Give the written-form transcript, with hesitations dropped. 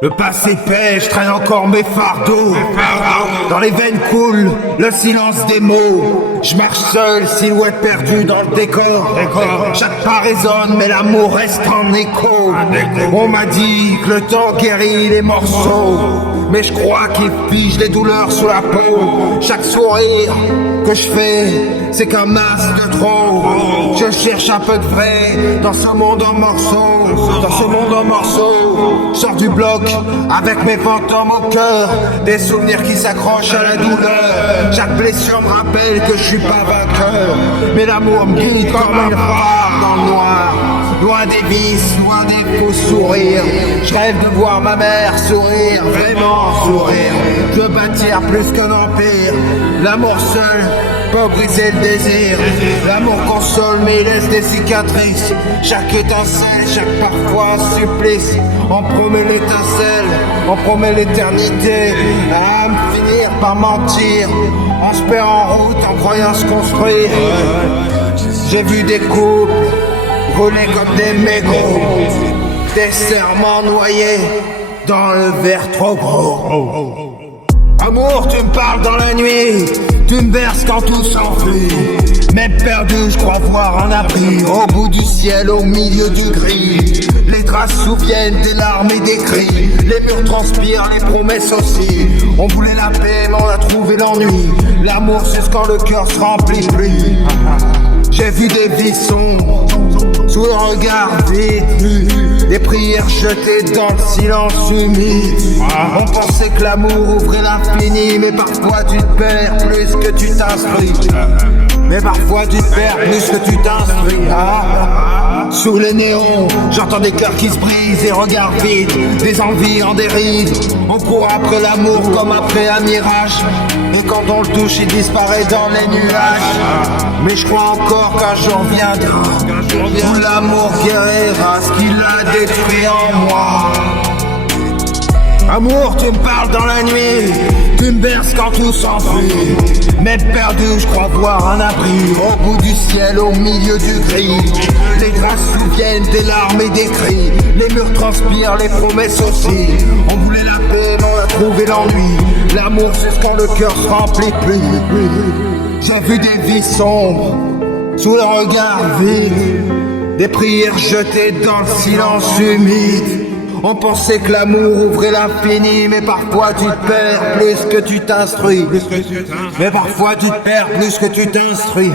Le passé pêche, traîne encore mes fardeaux. Dans les veines coule le silence des mots. Je marche seul, silhouette perdue dans le décor. Chaque pas résonne, mais l'amour reste en écho. On m'a dit que le temps guérit les morceaux, mais je crois qu'il fige les douleurs sous la peau. Chaque sourire que je fais, c'est qu'un masque de trop. Je cherche un peu de vrai dans ce monde en morceaux. Dans ce monde en morceaux, je sors du bloc avec mes fantômes au cœur, des souvenirs qui s'accrochent à la douleur. Chaque blessure me rappelle que je suis pas vainqueur, mais l'amour me guide comme un phare dans le noir. Loin des vices, loin des faux sourires. Je rêve de voir ma mère sourire, vraiment sourire. De bâtir plus qu'un empire. L'amour seul peut briser le désir. L'amour console mais laisse des cicatrices. Chaque étincelle, chaque parfois supplice. On promet l'étincelle, on promet l'éternité. À me finir par mentir, on se perd en route en croyant se construire. J'ai vu des couples brûlés comme des mégots, des serments noyés dans le verre trop gros. Amour, tu me parles dans la nuit, tu me berces quand tout s'enfuit. Même perdu, je crois voir un abri au bout du ciel, au milieu du gris. Les traces souviennent des larmes et des cris. Les murs transpirent, les promesses aussi. On voulait la paix, mais on a trouvé l'ennui. L'amour, c'est quand le cœur se remplit plus. J'ai vu des vies sombres sous le regard vide, des prières jetées dans le silence humide. On pensait que l'amour ouvrait l'infini, mais parfois tu te perds plus que tu t'instruis. Mais parfois tu te perds plus que tu t'instruis. Sous les néons, j'entends des cœurs qui se brisent, des regards vides, des envies en dérive. On court après l'amour comme après un mirage, et quand on le touche, il disparaît dans les nuages. Mais je crois encore qu'un jour viendra où l'amour guérira ce qu'il a détruit en moi. Amour, tu me parles dans la nuit, tu me berces quand tout s'enfuit. Même perdu, je crois voir un abri au bout du ciel, au milieu du gris. Les grâces souviennent des larmes et des cris. Les murs transpirent, les promesses aussi. On voulait la paix, mais on a trouvé l'ennui. L'amour, c'est quand le cœur se remplit plus. J'ai vu des vies sombres sous le regard vide, des prières jetées dans le silence humide. On pensait que l'amour ouvrait l'infini, mais parfois tu te perds plus que tu t'instruis. Mais parfois tu te perds plus que tu t'instruis.